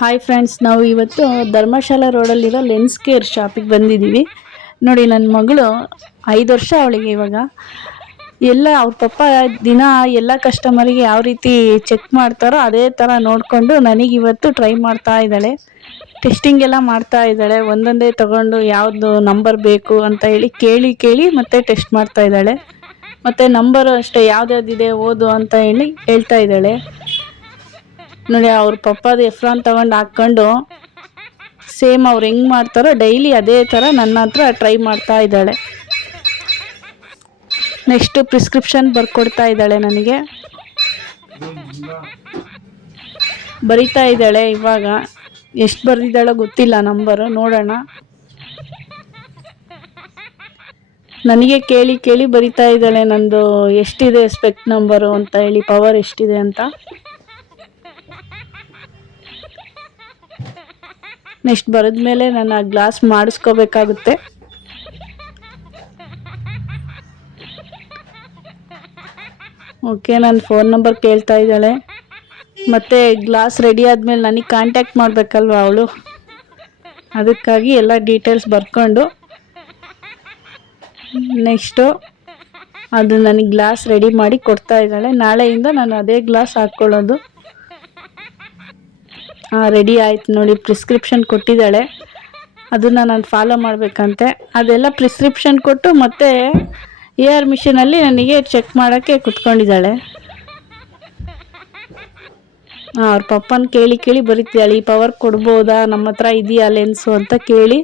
Hi friends, ನಾವು ಇವತ್ತು Dharamshala ರೋಡಲ್ಲಿರೋ lens care ಶಾಪಿಗೆ ಬಂದಿದ್ದೀವಿ. ನೋಡಿ, ನನ್ನ ಮಗಳು 5 ವರ್ಷ ಅವಳಿಗೆ ಇವಾಗ. ಎಲ್ಲ ಅವ್ರ ಪಪ್ಪ ದಿನ ಎಲ್ಲ ಕಸ್ಟಮರಿಗೆ ಯಾವ ರೀತಿ ಚೆಕ್ ಮಾಡ್ತಾರೋ ಅದೇ ಥರ ನೋಡಿಕೊಂಡು ನನಗಿವತ್ತು ಟ್ರೈ ಮಾಡ್ತಾ ಇದ್ದಾಳೆ. ಟೆಸ್ಟಿಂಗ್ ಎಲ್ಲ ಮಾಡ್ತಾ ಇದ್ದಾಳೆ. ಒಂದೊಂದೇ ತಗೊಂಡು ಯಾವುದು ನಂಬರ್ ಬೇಕು ಅಂತ ಹೇಳಿ ಕೇಳಿ ಮತ್ತೆ ಟೆಸ್ಟ್ ಮಾಡ್ತಾ ಇದ್ದಾಳೆ. ಮತ್ತು ನಂಬರು ಅಷ್ಟೇ ಯಾವ್ದ್ಯಾವ್ದಿದೆ ಓದು ಅಂತ ಹೇಳಿ ಹೇಳ್ತಾ ಇದ್ದಾಳೆ. ನೋಡಿ, ಅವ್ರ ಪಪ್ಪದ ಎಫ್ರಾನ್ ತಗೊಂಡು ಹಾಕ್ಕೊಂಡು ಸೇಮ್ ಅವ್ರು ಹೆಂಗೆ ಮಾಡ್ತಾರೋ ಡೈಲಿ ಅದೇ ಥರ ನನ್ನ ಹತ್ರ ಟ್ರೈ ಮಾಡ್ತಾ ಇದ್ದಾಳೆ. ನೆಕ್ಸ್ಟು ಪ್ರಿಸ್ಕ್ರಿಪ್ಷನ್ ಬರ್ಕೊಡ್ತಾ ಇದ್ದಾಳೆ. ನನಗೆ ಬರಿತಾ ಇದ್ದಾಳೆ. ಇವಾಗ ಎಷ್ಟು ಬರೆದಿದ್ದಾಳೋ ಗೊತ್ತಿಲ್ಲ, ನಂಬರು ನೋಡೋಣ. ನನಗೆ ಕೇಳಿ ಬರಿತಾ ಇದ್ದಾಳೆ ನಂದು ಎಷ್ಟಿದೆ ಸ್ಪೆಕ್ಟ್ ನಂಬರು ಅಂತ ಹೇಳಿ, ಪವರ್ ಎಷ್ಟಿದೆ ಅಂತ. ನೆಕ್ಸ್ಟ್ ಬರೆದ್ಮೇಲೆ ನಾನು ಆ ಗ್ಲಾಸ್ ಮಾಡಿಸ್ಕೋಬೇಕಾಗುತ್ತೆ. ಓಕೆ, ನನ್ನ ಫೋನ್ ನಂಬರ್ ಕೇಳ್ತಾ ಇದ್ದಾಳೆ. ಮತ್ತು ಗ್ಲಾಸ್ ರೆಡಿ ಆದಮೇಲೆ ನನಗೆ ಕಾಂಟ್ಯಾಕ್ಟ್ ಮಾಡಬೇಕಲ್ವ ಅವಳು, ಅದಕ್ಕಾಗಿ ಎಲ್ಲ ಡೀಟೇಲ್ಸ್ ಬರ್ಕೊಂಡು ನೆಕ್ಸ್ಟು ಅದು ನನಗೆ ಗ್ಲಾಸ್ ರೆಡಿ ಮಾಡಿ ಕೊಡ್ತಾ ಇದ್ದಾಳೆ. ನಾಳೆಯಿಂದ ನಾನು ಅದೇ ಗ್ಲಾಸ್ ಹಾಕ್ಕೊಳ್ಳೋದು. ರೆಡಿ ಆಯ್ತು ನೋಡಿ, ಪ್ರಿಸ್ಕ್ರಿಪ್ಷನ್ ಕೊಟ್ಟಿದ್ದಾಳೆ. ಅದನ್ನು ನಾನು ಫಾಲೋ ಮಾಡಬೇಕಂತೆ. ಅದೆಲ್ಲ ಪ್ರಿಸ್ಕ್ರಿಪ್ಷನ್ ಕೊಟ್ಟು ಮತ್ತೆ AR ಮಿಷಿನಲ್ಲಿ ನನಗೆ ಚೆಕ್ ಮಾಡೋಕ್ಕೆ ಕುತ್ಕೊಂಡಿದ್ದಾಳೆ. ಅವ್ರ ಪಪ್ಪನ ಕೇಳಿ ಬರೀತಿದ್ದಾಳೆ. ಈ ಪವರ್ ಕೊಡ್ಬೋದಾ, ನಮ್ಮ ಹತ್ರ ಇದೆಯಾ ಲೆನ್ಸು ಅಂತ ಕೇಳಿ